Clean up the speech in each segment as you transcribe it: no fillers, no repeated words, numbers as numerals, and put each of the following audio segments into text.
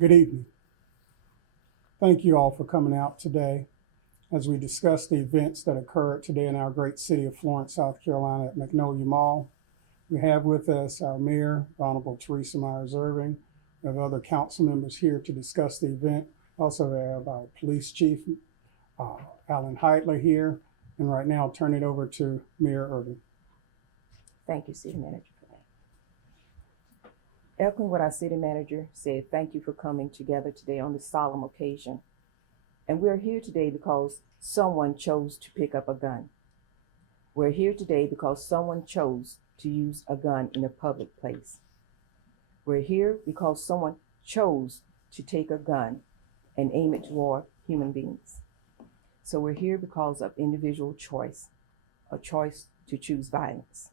Good evening. Thank you all for coming out today as we discuss the events that occurred today in our great city of Florence, South Carolina at Magnolia Mall. We have with us our mayor, Honorable Teresa Myers Irving. We have other council members here to discuss the event. Also we have our police chief, Alan Heitler here. And right now I'll turn it over to Mayor Irving. Thank you, City Manager, for that. Echoing what our City Manager said, thank you for coming together today on this solemn occasion. And we're here today because someone chose to pick up a gun. We're here today because someone chose to use a gun in a public place. We're here because someone chose to take a gun and aim it toward human beings. So we're here because of individual choice, a choice to choose violence.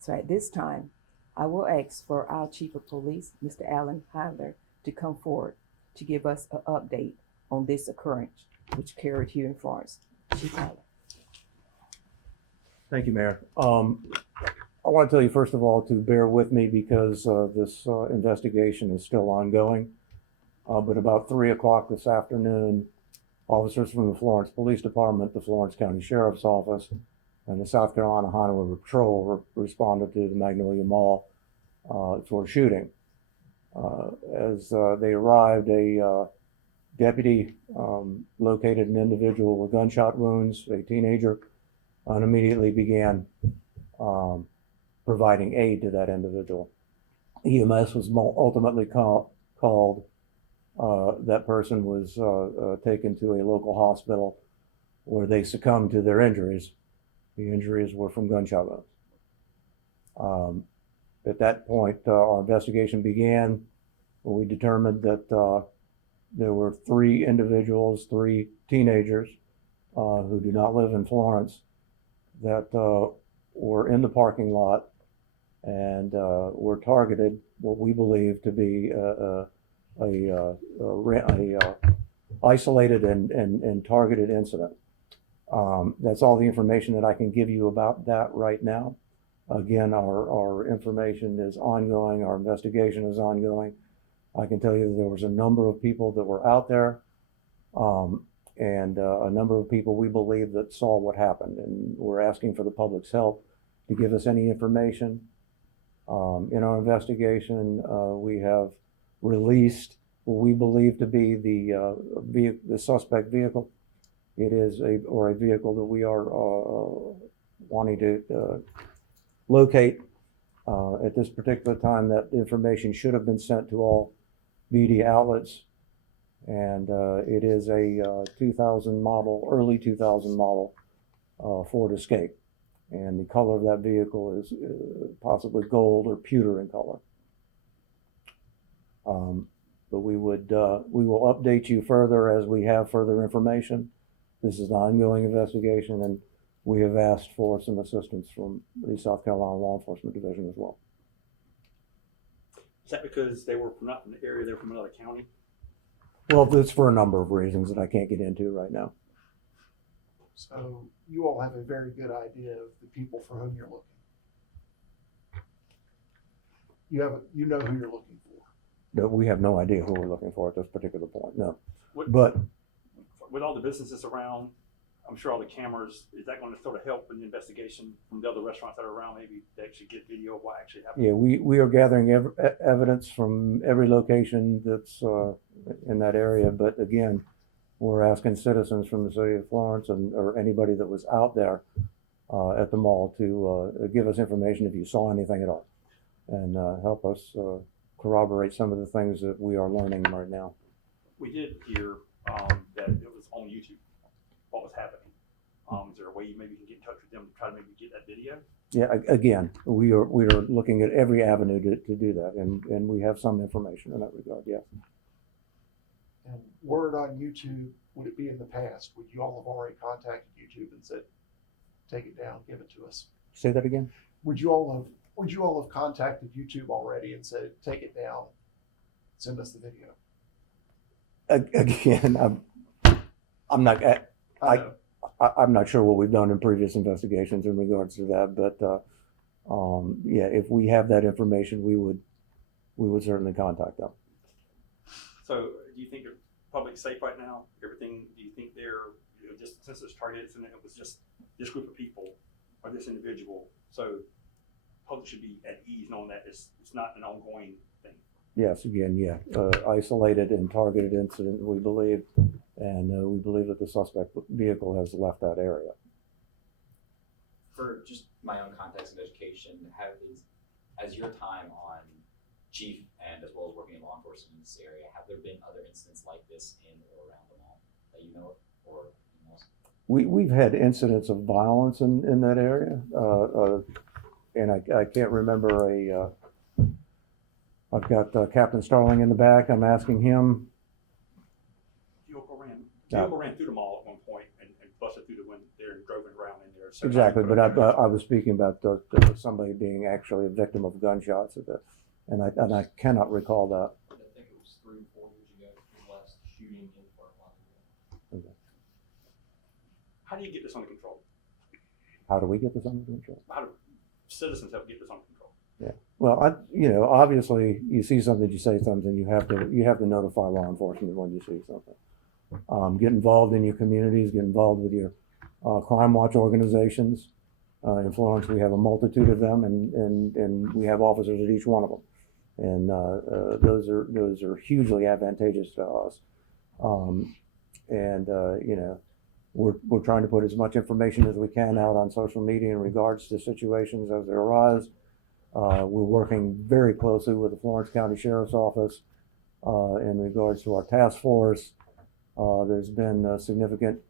So at this time, I will ask for our Chief of Police, Mr. Alan Heitler, to come forward to give us an update on this occurrence, which occurred here in Florence. Chief Heitler. Thank you, Mayor. I want to tell you, first of all, to bear with me because this investigation is still ongoing. But about 3 o'clock this afternoon, officers from the Florence Police Department, the Florence County Sheriff's Office, and the South Carolina Highway Patrol responded to the Magnolia Mall for a shooting. As they arrived, a deputy located an individual with gunshot wounds, a teenager, and immediately began providing aid to that individual. EMS was ultimately called. That person was taken to a local hospital where they succumbed to their injuries. The injuries were from gunshot wounds. At that point, our investigation began. We determined that there were 3 individuals, 3 teenagers who do not live in Florence that were in the parking lot and were targeted, what we believe to be a isolated and targeted incident. That's all the information that I can give you about that right now. Again, our information is ongoing. Our investigation is ongoing. I can tell you that there was a number of people that were out there and a number of people we believe that saw what happened. And we're asking for the public's help to give us any information. In our investigation, we have released what we believe to be the suspect vehicle. It is a vehicle that we are wanting to locate. At this particular time, that information should have been sent to all media outlets. And it is a 2000 model, early 2000 model Ford Escape. And the color of that vehicle is possibly gold or pewter in color. But we will update you further as we have further information. This is an ongoing investigation, and we have asked for some assistance from the South Carolina Law Enforcement Division as well. Is that because they were not from the area, they were from another county? Well, it's for a number of reasons that I can't get into right now. So you all have a very good idea of the people for whom you're looking. You know who you're looking for. No, we have no idea who we're looking for at this particular point, no. But with all the businesses around, I'm sure all the cameras, is that going to sort of help in the investigation from the other restaurants that are around, maybe they actually get video of what actually happened? Yeah, we are gathering evidence from every location that's in that area. But again, we're asking citizens from the city of Florence or anybody that was out there at the mall to give us information if you saw anything at all and help us corroborate some of the things that we are learning right now. We did hear that it was on YouTube, what was happening. Is there a way you maybe can get in touch with them to try to maybe get that video? Yeah, again, we are looking at every avenue to do that, and we have some information in that regard, yes. And word on YouTube, would it be in the past? Would you all have already contacted YouTube and said, take it down, give it to us? Say that again? Would you all have contacted YouTube already and said, take it down, send us the video? Again, I'm not. I'm not sure what we've done in previous investigations in regards to that, but yeah, if we have that information, we would certainly contact them. So do you think the public's safe right now? Everything, do you think they're, just since it's targeted incident, it was just this group of people or this individual? So public should be at ease knowing that it's not an ongoing thing. Yes, again, yeah, isolated and targeted incident, we believe, and we believe that the suspect vehicle has left that area. For just my own context and education, as your time on chief and as well as working in law enforcement in this area, have there been other incidents like this in or around the mall that you know of, or anything else? We've had incidents of violence in that area, and I can't remember I've got Captain Starling in the back. I'm asking him. Vehicle ran through the mall at one point and busted through the window there and drove around in there. So Exactly, but I was speaking about somebody being actually a victim of gunshots at that, and I cannot recall that. I think it was 3 or 4 years ago, the last shooting in Florence. Okay. How do you get this under control? How do we get this under control? How do citizens help get this under control? Yeah. Well, obviously, you see something, you say something. You have to notify law enforcement when you see something. Get involved in your communities. Get involved with your crime watch organizations. In Florence, we have a multitude of them, and we have officers at each one of them. And those are hugely advantageous to us. We're trying to put as much information as we can out on social media in regards to situations as they arise. We're working very closely with the Florence County Sheriff's Office in regards to our task force. There's been a significant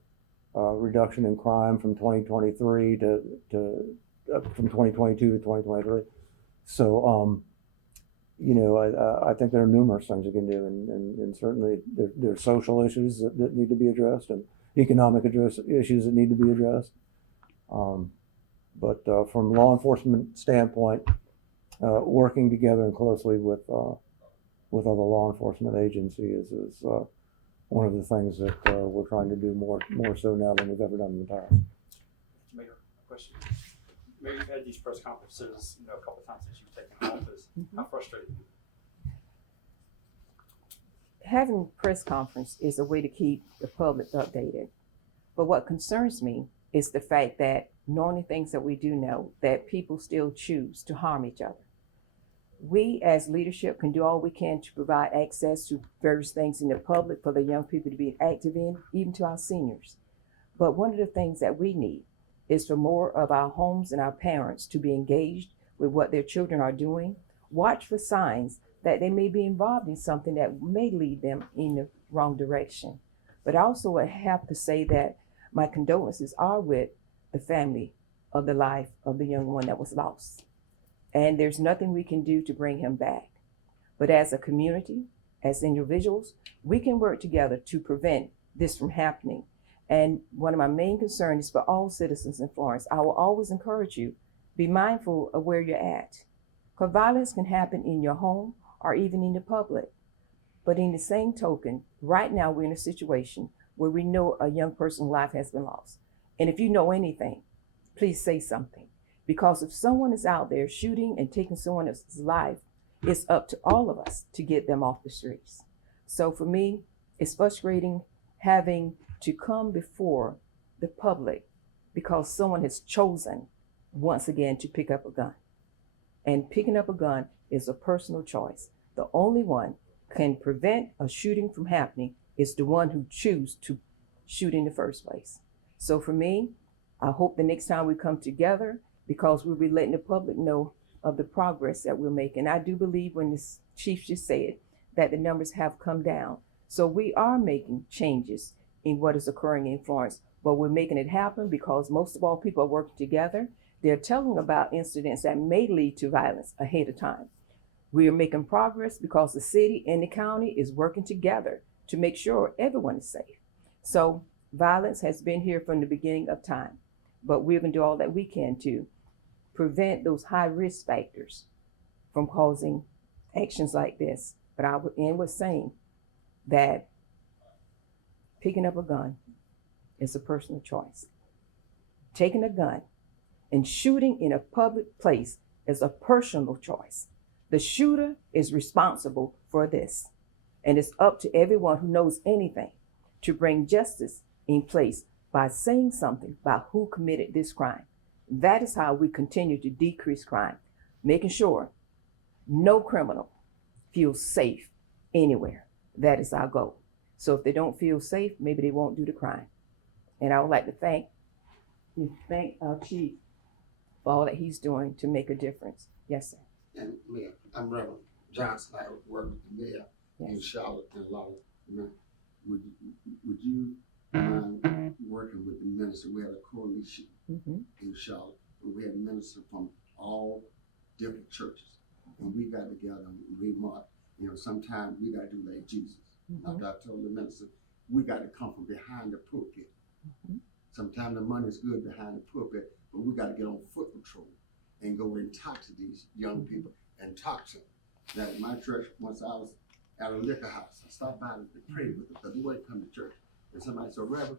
reduction in crime from 2023 from 2022 to 2023. So, I think there are numerous things we can do, and certainly there are social issues that need to be addressed and economic issues that need to be addressed. But from a law enforcement standpoint, working together and closely with other law enforcement agencies is one of the things that we're trying to do more so now than we've ever done in the past. Mayor, a question. Mayor, you've had these press conferences, a couple of times since you've taken office. How frustrated are you? Having press conference is a way to keep the public updated. But what concerns me is the fact that knowing the things that we do know, that people still choose to harm each other. We as leadership can do all we can to provide access to various things in the public for the young people to be active in, even to our seniors. But one of the things that we need is for more of our homes and our parents to be engaged with what their children are doing, watch for signs that they may be involved in something that may lead them in the wrong direction. But also I have to say that my condolences are with the family of the life of the young one that was lost. And there's nothing we can do to bring him back. But as a community, as individuals, we can work together to prevent this from happening. And one of my main concerns is for all citizens in Florence. I will always encourage you, be mindful of where you're at. Because violence can happen in your home or even in the public. But in the same token, right now we're in a situation where we know a young person's life has been lost. And if you know anything, please say something. Because if someone is out there shooting and taking someone else's life, it's up to all of us to get them off the streets. So for me, it's frustrating having to come before the public because someone has chosen once again to pick up a gun. And picking up a gun is a personal choice. The only one can prevent a shooting from happening is the one who chooses to shoot in the first place. So for me, I hope the next time we come together, because we'll be letting the public know of the progress that we're making. I do believe when the chief just said that the numbers have come down. So we are making changes in what is occurring in Florence, but we're making it happen because most of all people are working together. They're telling about incidents that may lead to violence ahead of time. We are making progress because the city and the county is working together to make sure everyone is safe. So violence has been here from the beginning of time, but we're going to do all that we can to prevent those high risk factors from causing actions like this. But I would end with saying that picking up a gun is a personal choice. Taking a gun and shooting in a public place is a personal choice. The shooter is responsible for this. And it's up to everyone who knows anything to bring justice in place by saying something about who committed this crime. That is how we continue to decrease crime, making sure no criminal feels safe anywhere. That is our goal. So if they don't feel safe, maybe they won't do the crime. And I would like to thank our chief for all that he's doing to make a difference. Yes, sir. And Mayor, I'm Reverend Johnson. I work with the mayor in Yes. Charlotte and Law. Would you mind working with the minister? We had a coalition Mm-hmm. in Charlotte. We had ministers from all different churches. And we got together and we marked, sometimes we got to do like Jesus. Mm-hmm. Like I told the minister, we got to come from behind the pulpit. Mm-hmm. Sometimes the money is good behind the pulpit, but we got to get on foot patrol and go and talk to these young people and talk to them. Now, at my church, once I was at a liquor house, I stopped by to pray with them because they wouldn't come to church. And somebody said, Reverend,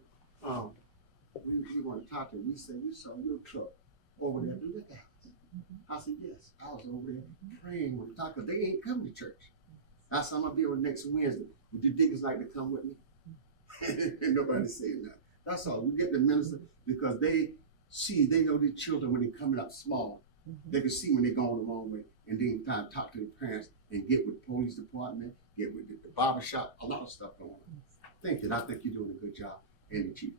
we want to talk to you. We said, we saw your truck over there at the liquor house. I said, yes, I was over there praying with them, talking. They ain't coming to church. I said, I'm going to be over next Wednesday. Would you diggers like to come with me? And nobody said nothing. That's all. We get the minister because they know these children when they're coming up small. Mm-hmm. They can see when they're going the wrong way, and then time to talk to the parents and get with the police department, get with the barber shop, a lot of stuff going on. Thank you. And I think you're doing a good job, and the chief.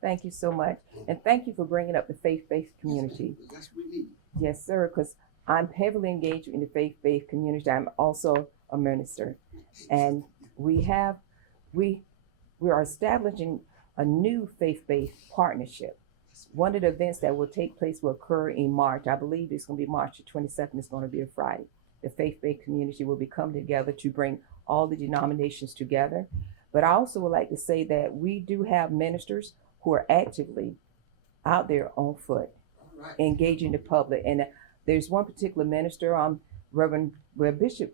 Thank you so much. And thank you for bringing up the faith-based community. That's what we need. Yes, sir, because I'm heavily engaged in the faith-based community. I'm also a minister. And we are establishing a new faith-based partnership. One of the events that will take place will occur in March. I believe it's going to be March the 22nd. It's going to be a Friday. The faith-based community will be coming together to bring all the denominations together. But I also would like to say that we do have ministers who are actively out there on foot, Right. engaging the public. And there's one particular minister, Reverend Bishop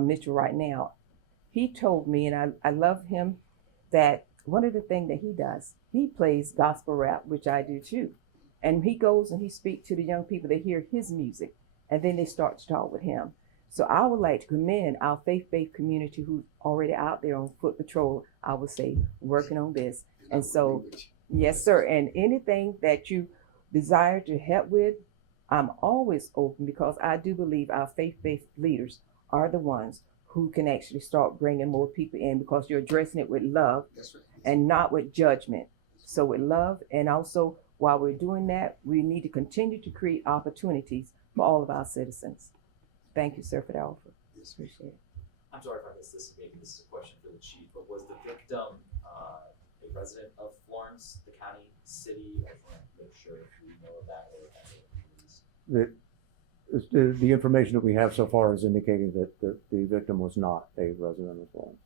Mitchell right now. He told me, and I love him, that one of the things that he does, he plays gospel rap, which I do too. And he goes and he speaks to the young people. They hear his music, and then they start to talk with him. So I would like to commend our faith-based community who's already out there on foot patrol, I would say, working on this. And so, yes, sir. And anything that you desire to help with, I'm always open, because I do believe our faith-based leaders are the ones who can actually start bringing more people in, because you're addressing it with love That's right. and not with judgment. So with love, and also while we're doing that, we need to continue to create opportunities for all of our citizens. Thank you, sir, for the offer. Yes, Appreciate it. I'm sorry if I missed this, maybe this is a question for the chief, but was the victim a resident of Florence, the county, city? I just want to make sure if we know of that or if that is. The information that we have so far is indicating that the victim was not a resident of Florence.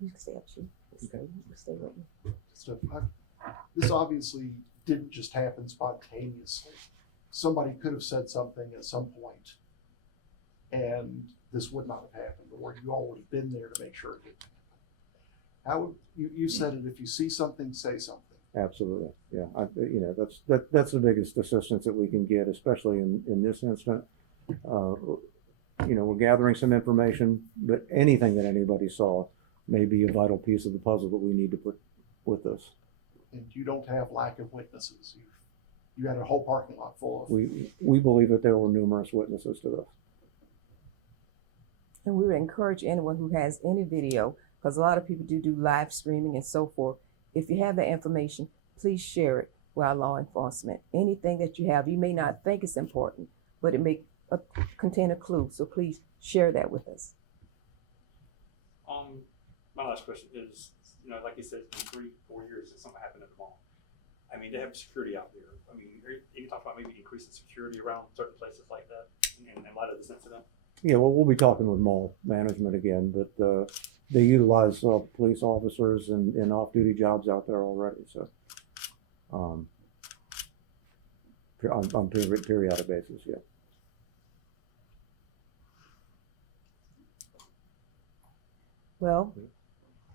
You can stay up, chief. Stay with me. So this obviously didn't just happen spontaneously. Somebody could have said something at some point, and this would not have happened, or you all would have been there to make sure it didn't happen. How would you said it? If you see something, say something. Absolutely, yeah. That's the biggest assistance that we can get, especially in this instant. We're gathering some information, but anything that anybody saw may be a vital piece of the puzzle that we need to put with this. And you don't have lack of witnesses. You had a whole parking lot full of. We believe that there were numerous witnesses to this. And we would encourage anyone who has any video, because a lot of people do live streaming and so forth. If you have that information, please share it with our law enforcement. Anything that you have, you may not think it's important, but it may contain a clue. So please share that with us. My last question is, like you said, in 3-4 years, since something happened at the mall. I mean, they have security out there. I mean, you talk about maybe increasing security around certain places like that in light of this incident. Yeah, well, we'll be talking with mall management again, but they utilize police officers in off-duty jobs out there already. So, on periodic basis, yeah. Well,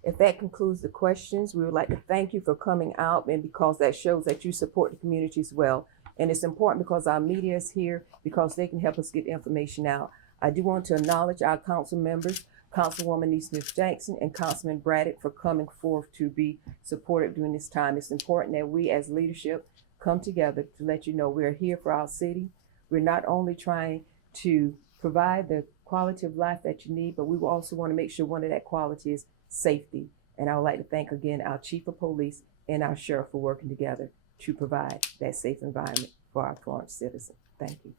if that concludes the questions, we would like to thank you for coming out, and because that shows that you support the community as well. And it's important because our media is here, because they can help us get information out. I do want to acknowledge our council members, Councilwoman E. Smith Jackson and Councilman Braddock, for coming forth to be supported during this time. It's important that we as leadership come together to let you know we're here for our city. We're not only trying to provide the quality of life that you need, but we also want to make sure one of that quality is safety. And I would like to thank again our Chief of Police and our Sheriff for working together to provide that safe environment for our Florence citizens. Thank you.